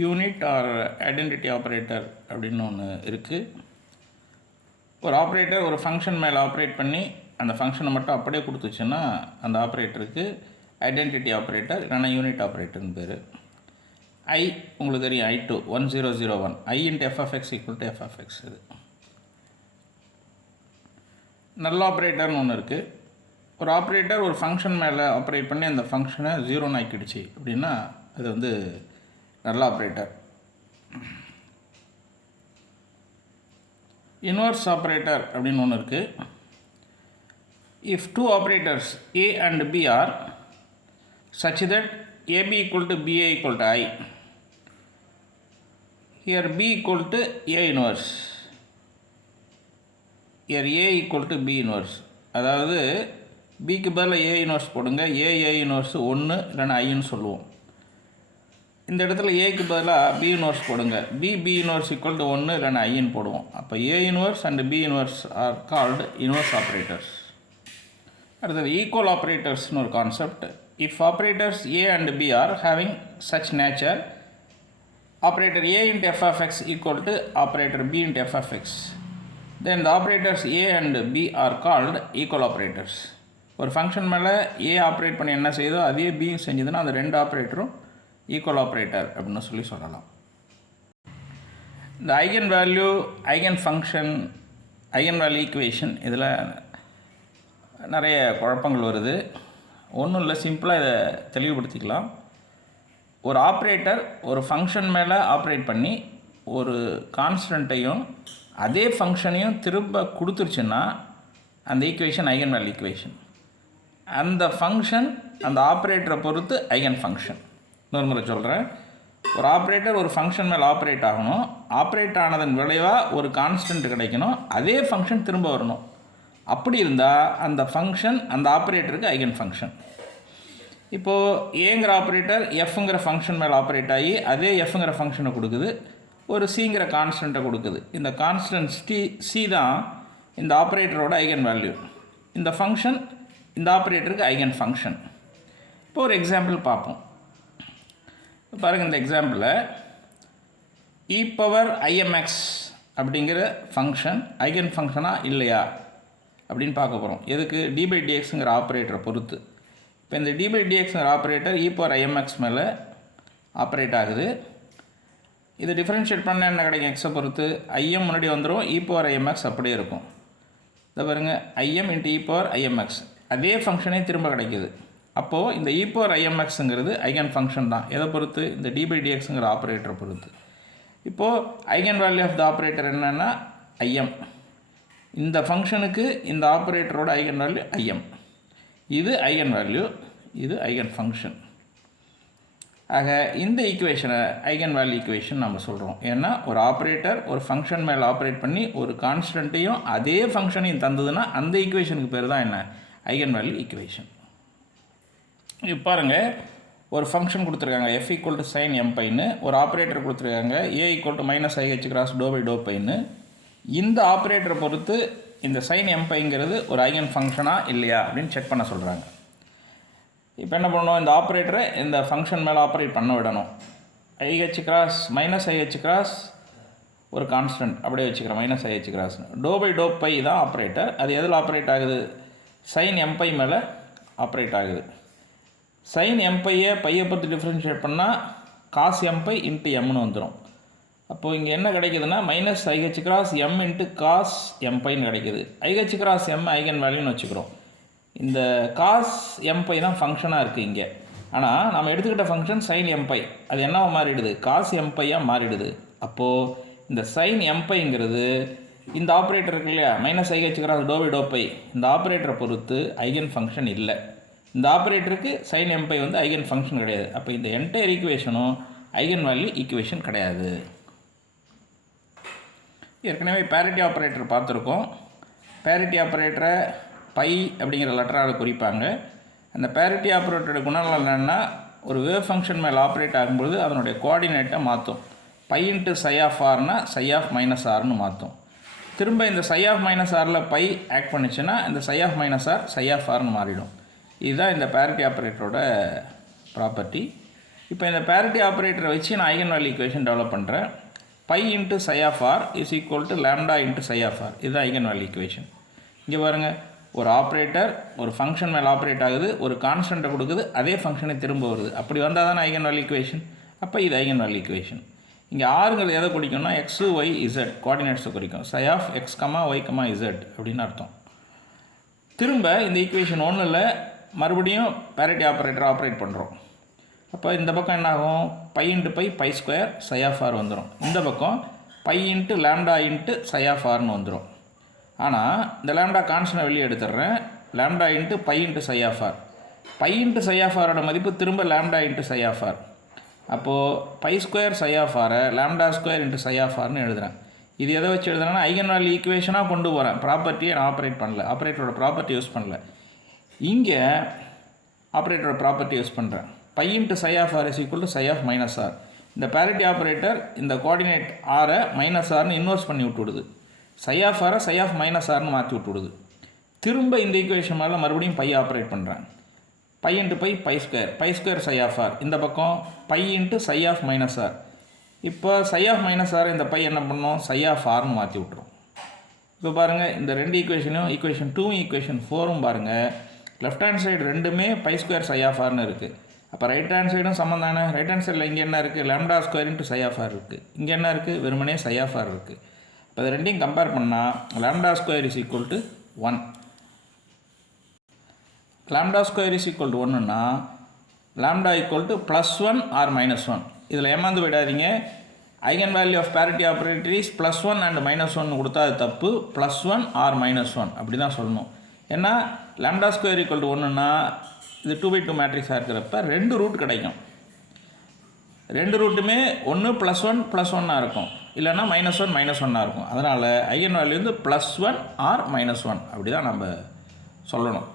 Unit R identity operator அப்படின்னு ஒன்று இருக்குது. ஒரு ஆப்ரேட்டர் ஒரு ஃபங்க்ஷன் மேலே ஆப்ரேட் பண்ணி அந்த ஃபங்க்ஷனை மட்டும் அப்படியே கொடுத்துச்சுன்னா அந்த ஆப்ரேட்டருக்கு ஐடென்டிட்டி ஆப்ரேட்டர் இல்லைன்னா யூனிட் ஆப்ரேட்டர்னு பேர். ஐ உங்களுக்கு தெரியும், I2 1001 I into FFX equal to FFX. இது நல்ல ஆப்ரேட்டர்னு ஒன்று இருக்குது. ஒரு ஆப்ரேட்டர் ஒரு ஃபங்க்ஷன் மேலே ஆப்ரேட் பண்ணி அந்த ஃபங்க்ஷனை ஜீரோன்னு ஆக்கிடுச்சு அப்படின்னா அது வந்து நல்ல ஆப்ரேட்டர். இன்வர்ஸ் ஆப்ரேட்டர் அப்படின்னு ஒன்று இருக்குது. If two operators A and B are such that AB equal to BA equal to I, here B equal to A inverse, here A equal to B inverse. அதாவது பிக்கு பதில் A inverse போடுங்க, A inverse 1 இல்லைன்னா ஐன்னு சொல்லுவோம். இந்த இடத்துல ஏக்கு பதிலாக B inverse போடுங்க, B inverse equal to 1 இல்லைன்னா ஐன்னு போடுவோம். அப்போ A inverse and B inverse are called inverse operators. அடுத்தது ஈக்குவல் ஆப்ரேட்டர்ஸ்னு ஒரு concept. If operators A and B are having such nature, operator A into f of x equal to operator B into f of x, then the operators A and B are called equal operators. ஒரு function மேலே A operate பண்ணி என்ன செய்யுதோ அதே B செஞ்சதுன்னா அந்த ரெண்டு ஆப்ரேட்டரும் equal operator அப்படின்னு சொல்லலாம். இந்த eigen value, eigen function, eigen value equation இதில் நிறைய குழப்பங்கள் வருது. ஒன்றும் இல்லை, சிம்பிளாக இதை தெளிவுபடுத்திக்கலாம். ஒரு ஆப்ரேட்டர் ஒரு ஃபங்க்ஷன் மேலே ஆப்ரேட் பண்ணி ஒரு கான்ஸ்டண்ட்டையும் அதே ஃபங்க்ஷனையும் திரும்ப கொடுத்துருச்சுன்னா அந்த ஈக்குவேஷன் ஐகன் வேல்யூ ஈக்குவேஷன். அந்த ஃபங்க்ஷன் அந்த ஆப்ரேட்டரை பொறுத்து ஐகன் ஃபங்க்ஷன். இன்னொரு முறை சொல்கிறேன், ஒரு ஆப்ரேட்டர் ஒரு ஃபங்க்ஷன் மேலே ஆப்ரேட் ஆகணும், ஆப்ரேட் ஆனதன் விளைவாக ஒரு கான்ஸ்டன்ட் கிடைக்கணும், அதே ஃபங்க்ஷன் திரும்ப வரணும். அப்படி இருந்தால் அந்த ஃபங்க்ஷன் அந்த ஆப்ரேட்டருக்கு ஐகன் ஃபங்க்ஷன். இப்போது ஏங்கிற ஆப்ரேட்டர் எஃப்ங்கிற ஃபங்க்ஷன் மேலே ஆப்ரேட் ஆகி அதே எஃப்ங்கிற ஃபங்க்ஷனை கொடுக்குது, ஒரு சிங்கிற கான்ஸ்டண்ட்டை கொடுக்குது. இந்த கான்ஸ்டன்ட் சி தான் இந்த ஆப்ரேட்டரோட ஐகன் வேல்யூ. இந்த ஃபங்க்ஷன் இந்த ஆப்ரேட்டருக்கு ஐகன் ஃபங்க்ஷன். இப்போ ஒரு எக்ஸாம்பிள் பார்ப்போம். பாருங்கள், இந்த எக்ஸாம்பிளில் e⁻imx அப்படிங்கிற ஃபங்க்ஷன் ஐகன் ஃபங்க்ஷனாக இல்லையா அப்படின்னு பார்க்க போகிறோம். எதுக்கு? d/dxங்கிற ஆப்ரேட்டரை பொறுத்து. இப்போ இந்த d/dxங்கிற ஆப்ரேட்டர் e⁻imx மேலே ஆப்ரேட் ஆகுது. இது டிஃப்ரென்ஷியேட் பண்ண என்ன கிடைக்கும்? எக்ஸை பொறுத்து im முன்னாடி வந்துடும், e⁻imx அப்படியே இருக்கும். இதை பாருங்கள், im into e⁻imx அதே ஃபங்க்ஷனே திரும்ப கிடைக்கிது. அப்போது இந்த e⁻imxங்கிறது ஐகன் ஃபங்க்ஷன் தான். எதை பொறுத்து? இந்த d/dxங்கிற ஆப்ரேட்டரை பொறுத்து. இப்போது eigen value of the operator என்னென்னா im. இந்த ஃபங்க்ஷனுக்கு இந்த ஆப்ரேட்டரோட ஐகன் வேல்யூ im. இது ஐகன் வேல்யூ, இது ஐகன் ஃபங்க்ஷன். ஆக இந்த ஈக்குவேஷனை ஐகன் வேல்யூ ஈக்குவேஷன் நம்ம சொல்கிறோம். ஏன்னா ஒரு ஆப்ரேட்டர் ஒரு ஃபங்க்ஷன் மேலே ஆப்ரேட் பண்ணி ஒரு கான்ஸ்டண்ட்டையும் அதே ஃபங்க்ஷனையும் தந்ததுன்னா அந்த ஈக்குவேஷனுக்கு பேர் தான் என்ன? Eigen value equation. இப்போ பாருங்கள், ஒரு ஃபங்க்ஷன் கொடுத்துருக்காங்க f = sin mπன்னு, ஒரு ஆப்ரேட்டர் கொடுத்துருக்காங்க a = -i(h × ∂/∂πன்னு. இந்த ஆப்ரேட்டரை பொறுத்து இந்த sin mπங்கிறது ஒரு ஐகன் ஃபங்க்ஷனாக இல்லையா அப்படின்னு செக் பண்ண சொல்கிறாங்க. இப்போ என்ன பண்ணணும்? இந்த ஆப்ரேட்டரை இந்த ஃபங்க்ஷன் மேலே ஆப்ரேட் பண்ண விடணும். -i(h) ஒரு கான்ஸ்டன்ட் அப்படியே வச்சுக்கிறோம், -i(h)። ∂/∂π தான் ஆப்ரேட்டர். அது எதில் ஆப்ரேட் ஆகுது? sin mπ மேலே ஆப்ரேட் ஆகுது. sin mπயை பையை பொறுத்து டிஃப்ரென்ஷியேட் பண்ணால் cos mπ × mன்னு வந்துடும். அப்போது இங்கே என்ன கிடைக்குதுன்னா -i(h) m × cos mπன்னு கிடைக்கிது. i(h) m ஐகன் வேல்யூன்னு வச்சுக்கிறோம். இந்த cos mπ தான் ஃபங்க்ஷனாக இருக்குது இங்கே. ஆனால் நம்ம எடுத்துக்கிட்ட ஃபங்க்ஷன் sin mπ, அது என்னவா மாறிடுது? cos mπயாக மாறிடுது. அப்போது இந்த sin mπங்கிறது இந்த ஆப்ரேட்டர் இருக்கு இல்லையா, -i(h) ∂/∂π இந்த ஆப்ரேட்டரை பொறுத்து ஐகன் ஃபங்க்ஷன் இல்லை. இந்த ஆப்ரேட்டருக்கு sin mπ வந்து ஐகன் ஃபங்க்ஷன் கிடையாது. அப்போ இந்த என்டையர் ஈக்குவேஷனும் ஐகன் வேல்யூ ஈக்குவேஷன் கிடையாது. ஏற்கனவே பேரிட்டி ஆப்ரேட்டர் பார்த்துருக்கோம். பேரிட்டி ஆப்ரேட்டரை பை அப்படிங்கிற லெட்டரால் குறிப்பாங்க. அந்த பேரிட்டி ஆப்ரேட்டரோட குணநலன் என்னென்னா, ஒரு வேவ் ஃபங்க்ஷன் மேலே ஆப்ரேட் ஆகும்போது அதனுடைய கோஆர்டினேட்டை மாற்றும். π × ψ(r)னா ψ(-r)ன்னு மாற்றும். திரும்ப இந்த ψ(-r)ல் பை ஆக்ட் பண்ணிச்சுன்னா இந்த ψ(-r) ψ(r)ன்னு மாறிடும். இதுதான் இந்த பேரிட்டி ஆப்ரேட்டரோட ப்ராப்பர்ட்டி. இப்போ இந்த parity ஆப்ரேட்டரை வச்சு நான் ஐகன் வேல்யூ ஈக்குவேஷன் டெவலப் பண்ணுறேன். Pi into psi of r is equal to lambda into psi of r. இதுதான் ஐகன் வேல்யூ ஈக்குவேஷன். இங்கே பாருங்கள், ஒரு ஆப்ரேட்டர் ஒரு ஃபங்க்ஷன் மேலே ஆப்ரேட் ஆகுது, ஒரு கான்ஸ்டண்ட்டை கொடுக்குது, அதே ஃபங்க்ஷனை திரும்ப வருது. அப்படி வந்தால் தானே ஐகன் வேல்யூ ஈக்குவேஷன். அப்போ இது ஐகன் வேல்யூ ஈக்குவேஷன். இங்கே ஆறுங்கிறது எதை குறிக்கும்னா எக்ஸு ஒய் இசட் கோஆர்டினேட்ஸை குறிக்கும். Psi of x comma y comma z அப்படின்னு அர்த்தம். திரும்ப இந்த ஈக்குவேஷன் ஒன்றில் மறுபடியும் parity ஆப்ரேட்டர் ஆப்ரேட் பண்ணுறோம். அப்போ இந்த பக்கம் என்னாகும், pi into pi pi square psi of r வந்துடும். இந்த பக்கம் pi into lambda into psi of ஆர்னு வந்துடும். ஆனால் இந்த லேம்டா கான்ஸ்டன்ட் வெளியே எடுத்துடுறேன். Lambda into pi into psi of r. Pi into psi of ஆரோட மதிப்பு திரும்ப lambda into psi of r. அப்போது பை ஸ்கொயர் சை ஆஃப் ஆரை lambda square into psi of ஆர்னு எழுதுகிறேன். இது எதை வச்சு எழுதுறேன்னா ஐகன் வேல்யூ ஈக்குவேஷனாக கொண்டு போகிறேன். ப்ராப்பர்ட்டியை நான் ஆப்ரேட் பண்ணல, ஆப்ரேட்டரோட ப்ராப்பர்ட்டி யூஸ் பண்ணல. இங்கே ஆப்ரேட்டரோட ப்ராப்பர்ட்டி யூஸ் பண்ணுறேன். Pi into psi of r is equal to psi of minus r. இந்த parity ஆப்ரேட்டர் இந்த கோஆர்டினேட் ஆரை மைனஸ் ஆர்னு இன்வெர்ஸ் பண்ணி விட்டுவிடுது. சை ஆஃப் ஆரை சை ஆஃப் மைனஸ் ஆர்னு மாற்றி விட்டுவிடுது. திரும்ப இந்த ஈக்குவேஷன் மேலே மறுபடியும் பை ஆப்ரேட் பண்ணுறேன். Pi into pi pi square psi of r. இந்த பக்கம் pi into psi of minus r. இப்போ சை ஆஃப் மைனஸ் ஆர் இந்த பை என்ன பண்ணோம், சை ஆஃப் ஆர்னு மாற்றி விட்டுரும். இப்போ பாருங்கள், இந்த ரெண்டு ஈக்குவேஷனும் ஈக்குவேஷன் 2 ஈக்குவேஷன் 4 பாருங்கள், லெஃப்ட் ஹேண்ட் சைடு ரெண்டுமே பை ஸ்கொயர் சை ஆஃப் ஆர்னு இருக்குது. அப்போ ரைட் ஹேண்ட் சைடும் சமம் தானே. ரைட் ஹேண்ட் சைடில் இங்கே என்ன இருக்குது, lambda square into psi of r இருக்குது. இங்கே என்ன இருக்குது, வெறுமனே சை ஆஃப் ஆர் இருக்குது. இப்போ இது ரெண்டையும் கம்பேர் பண்ணால் lambda square is equal to 1. Lambda square is equal to 1ன்னா லேம்டா ஈக்குவல் டு +1 ஆர் -1. இதில் ஏமாந்து விடாதீங்க. Eigen value of parity operator is +1 and -1 கொடுத்தா அது தப்பு. +1 ஆர் -1 அப்படி தான் சொல்லணும். ஏன்னா லேம்டா ஸ்கொயர் ஈக்குவல் டு 1ன்னா இது 2/2 மேட்ரிக்ஸாக இருக்கிறப்ப 2 ரூட் கிடைக்கும். 2 ரூட்டுமே ஒன்று +1 +1 இருக்கும், இல்லைன்னா -1 -1 இருக்கும். அதனால் ஐகன் வேல்யூ வந்து +1 ஆர் -1 அப்படி தான் நம்ம சொல்லணும்.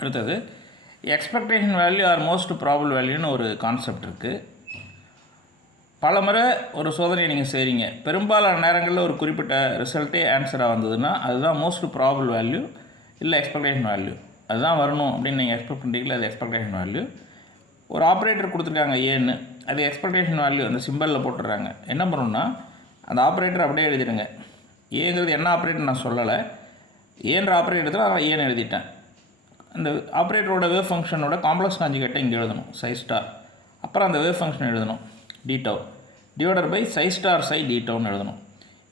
அடுத்தது expectation value or most probable வேல்யூன்னு ஒரு கான்செப்ட் இருக்குது. பல முறை ஒரு சோதனையை நீங்கள் செய்கிறீங்க, பெரும்பாலான நேரங்களில் ஒரு குறிப்பிட்ட ரிசல்ட்டே ஆன்சராக வந்ததுன்னா அதுதான் மோஸ்ட் ப்ராபபிள் வேல்யூ இல்லை எக்ஸ்பெக்டேஷன் வேல்யூ. அதுதான் வரணும் அப்படின்னு நீங்கள் எக்ஸ்பெக்ட் பண்ணுறீங்களா, அது எக்ஸ்பெக்டேஷன் வேல்யூ. ஒரு ஆப்ரேட்டர் கொடுத்துருக்காங்க ஏன்னு, அது எக்ஸ்பெக்டேஷன் வேல்யூ அந்த சிம்பிளில் போட்டுடுறாங்க. என்ன பண்ணணும்னா அந்த ஆப்ரேட்டர் அப்படியே எழுதிடுங்க. ஏங்கிறது என்ன ஆப்ரேட்டர் நான் சொல்லலை, ஏன்ற ஆப்ரேட்டர் எடுத்தால் அதனால் ஏன்னு எழுதிட்டேன். அந்த ஆப்ரேட்டரோட வேவ் ஃபங்க்ஷனோட காம்ப்ளெக்ஸ் காஞ்சுகேட்டை இங்கே எழுதணும், சை ஸ்டார். அப்புறம் அந்த வேவ் ஃபங்க்ஷன் எழுதணும், d tau divided by psi star psi டீட்டவ்னு எழுதணும்.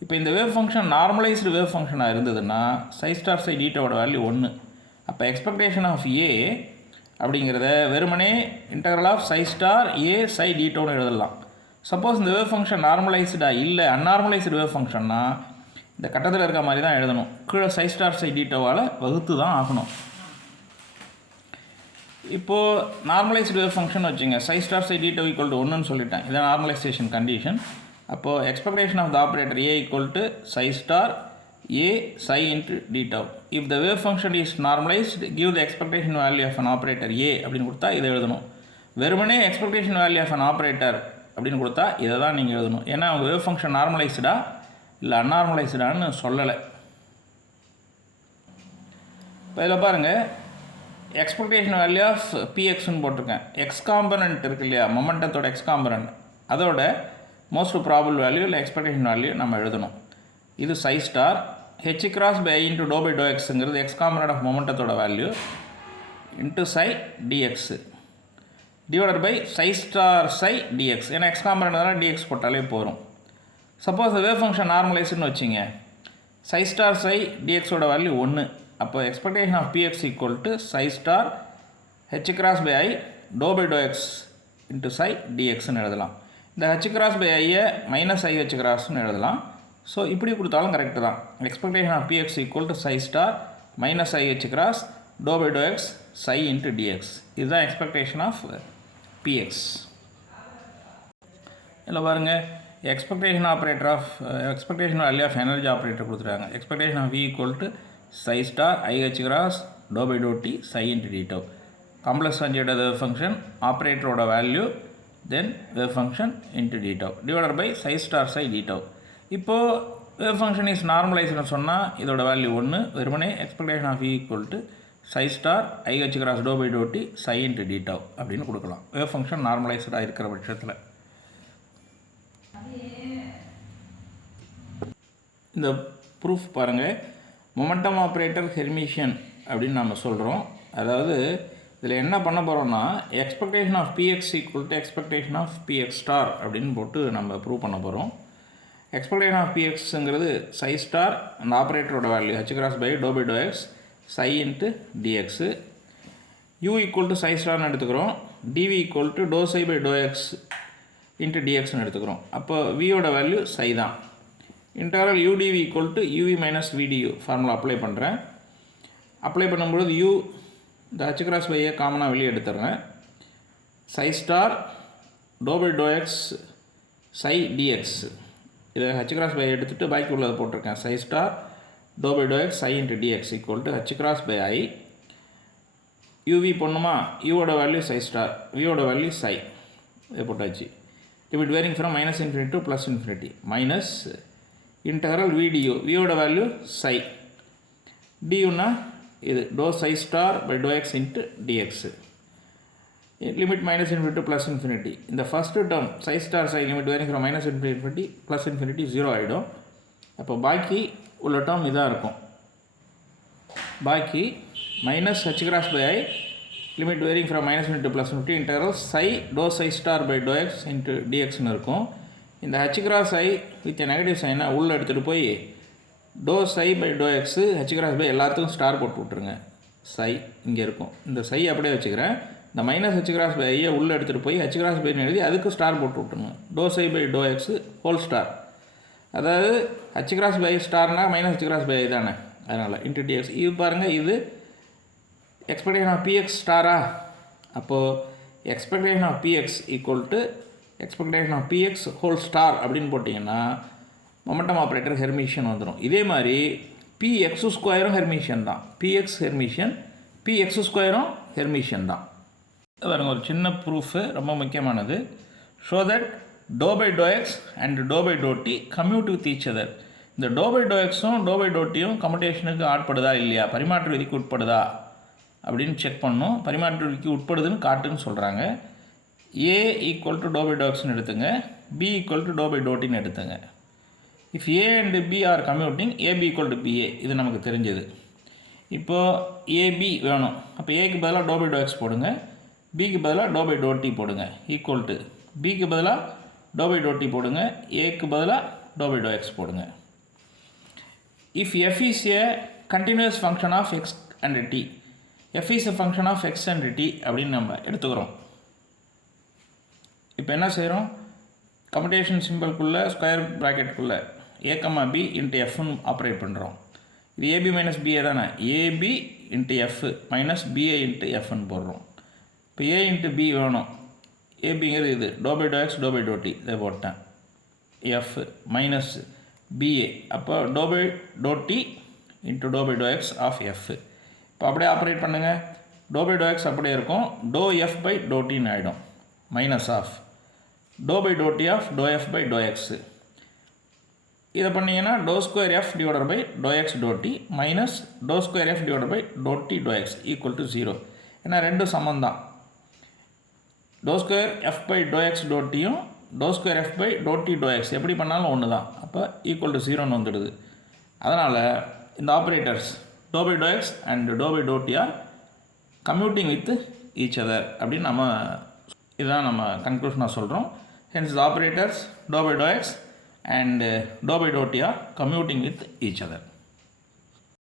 இப்போ இந்த வேவ் ஃபங்க்ஷன் நார்மலைஸ்டு வேவ் ஃபங்க்ஷனாக இருந்ததுன்னா சை ஸ்டார் சை டீட்டவோட வேல்யூ 1. அப்போ எக்ஸ்பெக்டேஷன் ஆஃப் ஏ அப்படிங்கிறத வெறுமனே இன்டெக்ரல் ஆஃப் சை ஸ்டார் ஏ சை டீட்டோன்னு எழுதலாம். சப்போஸ் இந்த வேவ் ஃபங்க்ஷன் நார்மலைஸ்டாக இல்லை அன்நார்மலைஸ்டு வேவ் ஃபங்க்ஷன்னா இந்த கட்டத்தில் இருக்க மாதிரி தான் எழுதணும். கீழே சை ஸ்டார் சை டீட்டோவால் வகுத்து தான் ஆகணும். இப்போது நார்மலைஸ்டு வேவ் ஃபங்க்ஷன் வச்சுங்க, psi star psi d tau equal to 1ன்னு சொல்லிட்டேன். இதான் நார்மலைசேஷன் கண்டிஷன். அப்போது expectation of the operator A equal to psi star a psi into d tau. If the wave function is normalized, give the expectation value of an operator a அப்படின்னு கொடுத்தா இதை எழுதணும். வெறுமனே expectation value of an operator அப்படின்னு கொடுத்தா இதை தான் நீங்கள் எழுதணும். ஏன்னா அவங்க வேவ் ஃபங்க்ஷன் நார்மலைஸ்டா இல்லை அன்நார்மலைஸ்டான்னு சொல்லலை. இப்போ இதில் பாருங்கள், எக்ஸ்பெக்டேஷன் வேல்யூ ஆஃப் pxன்னு போட்டிருக்கேன். எக்ஸ் காம்பனண்ட் இருக்கு இல்லையா, மொமெண்டத்தோட எக்ஸ் காம்பனண்ட், அதோட மோஸ்ட் ப்ராபபிள் வேல்யூ இல்லை எக்ஸ்பெக்டேஷன் வேல்யூ நம்ம எழுதணும். இது psi star h cross by i into dou by dou xங்கிறது எக்ஸ் காம்பனண்ட் ஆஃப் மொமெண்டத்தோட value into psi dx divided by psi star psi dx. ஏன்னா எக்ஸ் காம்பனண்ட் தான் dx போட்டாலே போகிறோம். சப்போஸ் வேவ் ஃபங்க்ஷன் நார்மலைஸ்டுன்னு வச்சிங்க, சை ஸ்டார் சை dxோட வேல்யூ 1. அப்போ expectation of px equal to psi star h cross by i dou by dou x into psi dxன்னு எழுதலாம். இந்த h cross by i minus i h crossன்னு எழுதலாம். ஸோ இப்படி கொடுத்தாலும் கரெக்டு தான். Expectation of px equal to psi star minus I H cross del by to X psi into DX. இதுதான் expectation of px. இதில் பாருங்கள், expectation operator of expectation value of energy operator கொடுத்துருக்காங்க. Expectation of v equal to psi star I H cross del by to T psi into D tau. Complex conjugate wave function ஆப்ரேட்டரோட value then wave function into D tau divided by psi star psi D tau. இப்போது wave function is நார்மலைஸ்னு சொன்னால் இதோட வேல்யூ 1. வெறுமனே expectation of v equal to psi star I h cross dou by dou t psi into d tau அப்படின்னு கொடுக்கலாம். Wave function நார்மலைஸ்டாக இருக்கிற பட்சத்தில். இந்த ப்ரூஃப் பாருங்கள், மொமெண்டம் ஆப்ரேட்டர் ஹெர்மிஷியன் அப்படின்னு நம்ம சொல்கிறோம். அதாவது இதில் என்ன பண்ண போகிறோம்னா expectation of px equal to expectation of px star அப்படின்னு போட்டு நம்ம ப்ரூவ் பண்ண போகிறோம். எக்ஸ்பெக்டேஷன் ஆஃப் pxங்கிறது psi ஸ்டார் அந்த ஆப்ரேட்டரோட value h cross by del by to X psi into dx. u equal to psi ஸ்டார்னு எடுத்துக்கிறோம். dv equal to del psi by to X into dxன்னு எடுத்துக்கிறோம். அப்போ vயோட வேல்யூ psi தான். Integral udv equal to uv minus vdu formula apply பண்ணுறேன். Apply பண்ணும்பொழுது u இந்த h கிராஸ் பையை காமனாக வெளியே எடுத்துடுறேன். psi star del by to X psi dx. இதை h கிராஸ் பை எடுத்துகிட்டு பாக்கி உள்ளதை போட்டிருக்கேன். psi star del by to X psi into dx equal to h cross by i. uv பொண்ணுமா, uவோட வேல்யூ psi ஸ்டார், vயோட வேல்யூ psi. இதை போட்டாச்சு. Limit varying from minus infinity to plus infinity minus integral vdu, vயோட value psi. duனா இது del psi star by to X into dx. Limit minus infinity to plus infinity. இந்த first term psi star psi limit varying from minus infinity plus infinity 0 ஆகிடும். அப்போ பாக்கி உள்ள term இதாக இருக்கும். பாக்கி minus h cross by i limit varying from minus infinity plus infinity integral psi del psi star by to X into dxன்னு இருக்கும். இந்த h cross i with negative சைனை உள்ளே எடுத்துகிட்டு போய் del psi by del x h cross by எல்லாத்துக்கும் star போட்டு விட்ருங்க. psi இங்கே இருக்கும். இந்த psi அப்படியே வச்சுக்கிறேன். இந்த மைனஸ் h கிராஸ் பை ஐயை உள்ளே எடுத்துகிட்டு போய் h கிராஸ் பைன்னு எழுதி அதுக்கு ஸ்டார் போட்டு விட்ருங்க. Del psi by del X whole star. அதாவது h கிராஸ் பை ஸ்டார்னால் minus h cross by I தானே, அதனால் இன்ட்டு dx. இது பாருங்கள், இது எக்ஸ்பெக்டேஷன் ஆஃப் px ஸ்டாரா. அப்போது expectation of px equal to expectation of px whole star அப்படின்னு போட்டிங்கன்னா மொமெண்டம் ஆப்ரேட்டர் ஹெர்மிஷியன் வந்துடும். இதே மாதிரி px ஸ்கொயரும் ஹெர்மிஷியன் தான். px ஹெர்மிஷியன், px ஸ்கொயரும் ஹெர்மிஷியன் தான். பாருங்க, ஒரு சின்ன ப்ரூஃபு ரொம்ப முக்கியமானது. Show that del by to X and to by to T commute with each other. இந்த டோ பை டோ எக்ஸும் டோ பை டோ டியும் கம்யூட்டேஷனுக்கு ஆட்படுதா இல்லையா, பரிமாற்ற விதிக்கு உட்படுதா அப்படின்னு செக் பண்ணணும். பரிமாற்ற விதிக்கு உட்படுதுன்னு காட்டுன்னு சொல்கிறாங்க. a equal to del by del எக்ஸ்னு எடுத்துங்க, b equal to del by del டின்னு எடுத்துங்க. If a and b are commuting ab equal to ba, இது நமக்கு தெரிஞ்சது. இப்போது ab வேணும். அப்போ ஏக்கு பதிலாக டோ பை டோ எக்ஸ் போடுங்க, பிக்கு பதிலாக டோ பை டோ டி போடுங்க. ஈக்குவல் டு பிக்கு பதிலாக டோ பை டோ டி போடுங்க, ஏக்கு பதிலாக டோ பை டோ எக்ஸ் போடுங்க. If f is a continuous function of x and t, f is a function of x and t அப்படின்னு நம்ம எடுத்துக்கிறோம். இப்போ என்ன செய்கிறோம், கம்யூட்டேஷன் சிம்பிள்குள்ளே ஸ்கொயர் ப்ராக்கெட்டுக்குள்ளே a, b இன்ட்டு எஃப்னு ஆப்ரேட் பண்ணுறோம். இது ab மைனஸ் ba தானே, ab into F minus ba into எஃப்னு போடுறோம். இப்போ a இன்ட்டு b வேணும். abங்கிறது இது dou by to X dou by to t, இதை போட்டேன். எஃப் மைனஸ் ba, அப்போ dou by to t into dou by to x of f. இப்போ அப்படியே ஆப்ரேட் பண்ணுங்கள். டோ பை டோ எக்ஸ் அப்படியே இருக்கும், டோ எஃப் பை டோ டின்னு ஆகிடும். Minus of del by to T of del F by del X. இதை பண்ணிங்கன்னா del square F divided by to X del T minus del square F divided by to T del X equal to 0. ஏன்னா ரெண்டும் சமம் தான். Del square F by to X del டியும் del square F by to T del X எப்படி பண்ணாலும் ஒன்று தான். அப்போ ஈக்குவல் டு 0ன்னு வந்துடுது. அதனால் இந்த operators dou by to X and to by to t are commuting with each other அப்படின்னு நம்ம இதுதான் நம்ம கன்க்ளூஷனாக சொல்கிறோம். Hence the operators dou by dou x and dou by dou t are commuting with each other.